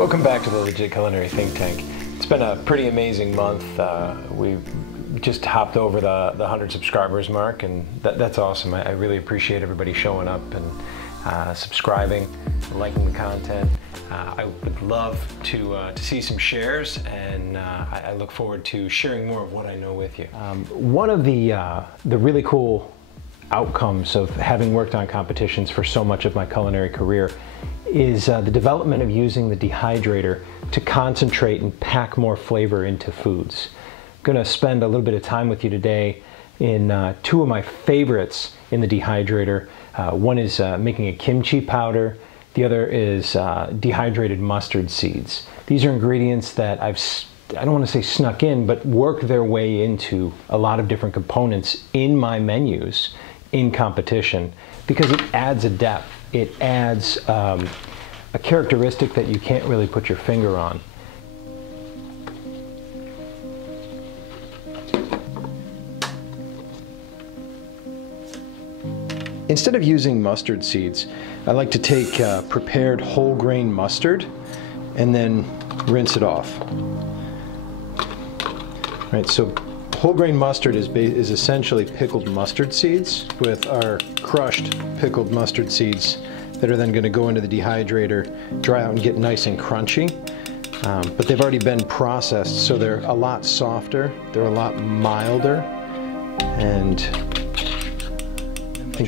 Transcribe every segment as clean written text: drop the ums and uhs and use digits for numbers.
Welcome back to the Legit Culinary Think Tank. It's been a pretty amazing month. We've just hopped over the 100 subscribers mark, and that's awesome. I really appreciate everybody showing up and subscribing, liking the content. I would love to see some shares, and I look forward to sharing more of what I know with you. One of the really cool outcomes of having worked on competitions for so much of my culinary career is the development of using the dehydrator to concentrate and pack more flavor into foods. I'm going to spend a little bit of time with you today in two of my favorites in the dehydrator. One is making a kimchi powder. The other is dehydrated mustard seeds. These are ingredients that I don't want to say snuck in, but work their way into a lot of different components in my menus in competition because it adds a depth. It adds a characteristic that you can't really put your finger on. Instead of using mustard seeds, I like to take prepared whole grain mustard and then rinse it off. Right, so whole grain mustard is essentially pickled mustard seeds with our crushed pickled mustard seeds that are then going to go into the dehydrator, dry out and get nice and crunchy. But they've already been processed, so they're a lot softer, they're a lot milder, and I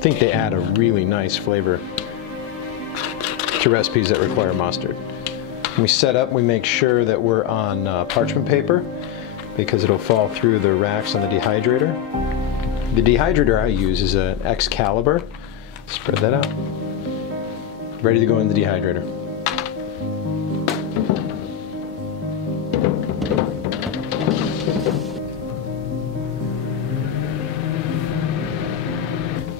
think they add a really nice flavor to recipes that require mustard. When we set up, we make sure that we're on parchment paper because it'll fall through the racks on the dehydrator. The dehydrator I use is an Excalibur. Spread that out. Ready to go in the dehydrator.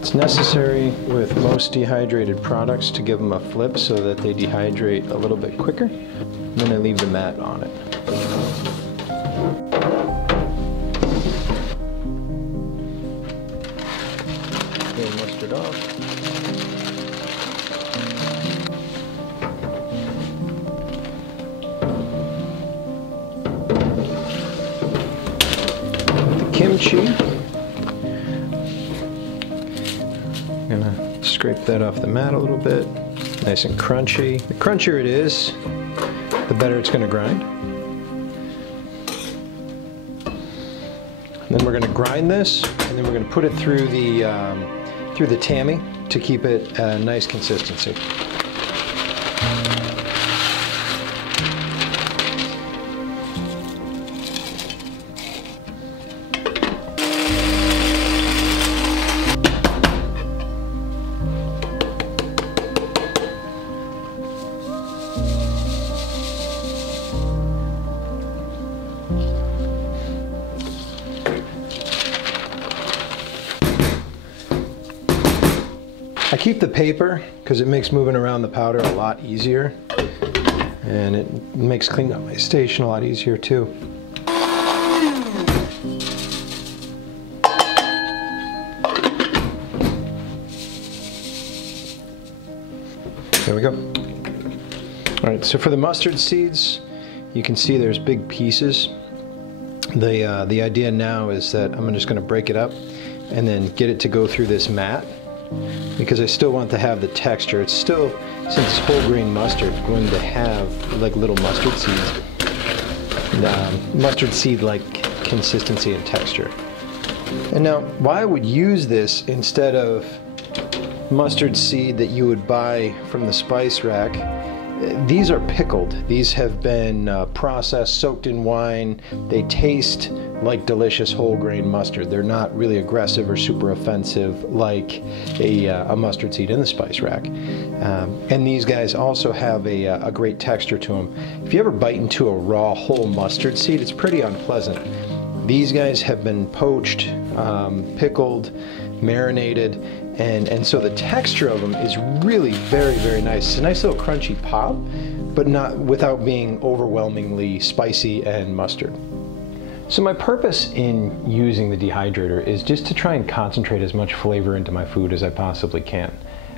It's necessary with most dehydrated products to give them a flip so that they dehydrate a little bit quicker. And then I leave the mat on it. Mustard off. The kimchi. I'm gonna scrape that off the mat a little bit. Nice and crunchy. The crunchier it is, the better it's gonna grind. And then we're gonna grind this, and then we're gonna put it through the tammy to keep it a nice consistency. I keep the paper because it makes moving around the powder a lot easier, and it makes cleaning up my station a lot easier too. There we go. All right, so for the mustard seeds, you can see there's big pieces. The idea now is that I'm just going to break it up and then get it to go through this mat, because I still want to have the texture. It's still, since it's whole grain mustard, going to have like little mustard seeds, mustard seed like consistency and texture. And now, why I would use this instead of mustard seed that you would buy from the spice rack, these are pickled. These have been processed, soaked in wine. They taste like delicious whole grain mustard. They're not really aggressive or super offensive like a mustard seed in the spice rack. And these guys also have a great texture to them. If you ever bite into a raw whole mustard seed, it's pretty unpleasant. These guys have been poached, pickled, marinated, and so the texture of them is really very, very nice. It's a nice little crunchy pop, but not without being overwhelmingly spicy and mustard. So my purpose in using the dehydrator is just to try and concentrate as much flavor into my food as I possibly can.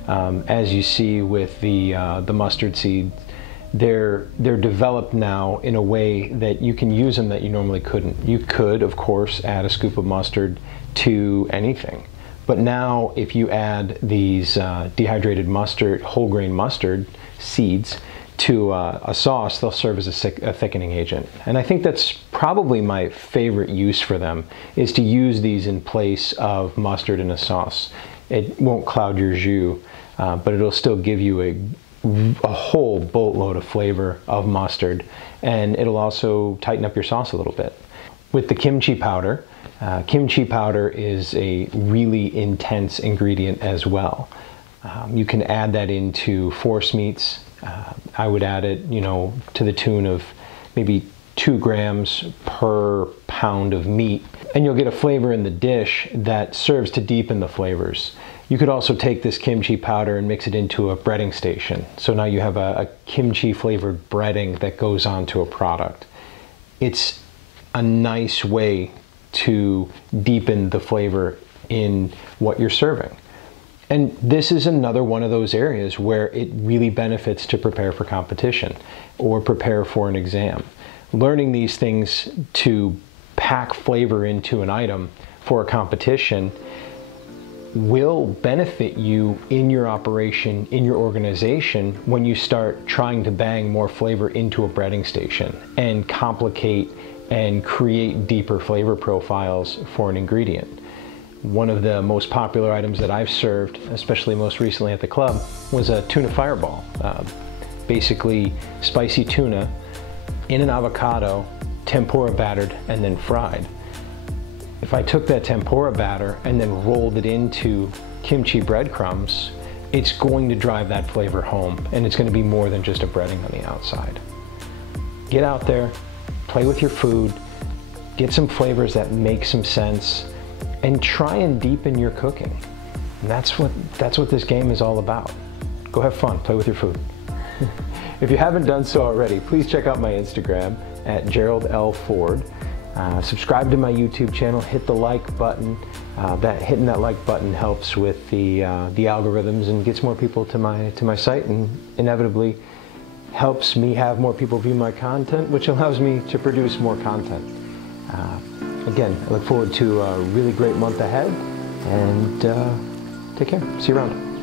As you see with the mustard seed, they're developed now in a way that you can use them that you normally couldn't. You could, of course, add a scoop of mustard to anything. But now if you add these dehydrated mustard, whole grain mustard seeds to a sauce, they'll serve as a thickening agent. And I think that's probably my favorite use for them, is to use these in place of mustard in a sauce. It won't cloud your jus, but it'll still give you a whole boatload of flavor of mustard, and it'll also tighten up your sauce a little bit. With the kimchi powder is a really intense ingredient as well. You can add that into force meats. I would add it, to the tune of maybe 2 grams per pound of meat, and you'll get a flavor in the dish that serves to deepen the flavors. You could also take this kimchi powder and mix it into a breading station. So now you have a kimchi flavored breading that goes onto a product. It's a nice way to deepen the flavor in what you're serving. And this is another one of those areas where it really benefits to prepare for competition or prepare for an exam. Learning these things to pack flavor into an item for a competition will benefit you in your operation, in your organization, when you start trying to bang more flavor into a breading station and complicate and create deeper flavor profiles for an ingredient. One of the most popular items that I've served, especially most recently at the club, was a tuna fireball. Basically spicy tuna in an avocado, tempura battered, and then fried. If I took that tempura batter and then rolled it into kimchi breadcrumbs, it's going to drive that flavor home, and it's going to be more than just a breading on the outside. Get out there, play with your food, get some flavors that make some sense, and try and deepen your cooking. And that's what this game is all about. Go have fun, play with your food. If you haven't done so already, please check out my Instagram at Gerald L. Ford. Subscribe to my YouTube channel, hit the like button. Hitting that like button helps with the algorithms and gets more people to my site, and inevitably helps me have more people view my content, which allows me to produce more content. Again, I look forward to a really great month ahead, and take care. See you around.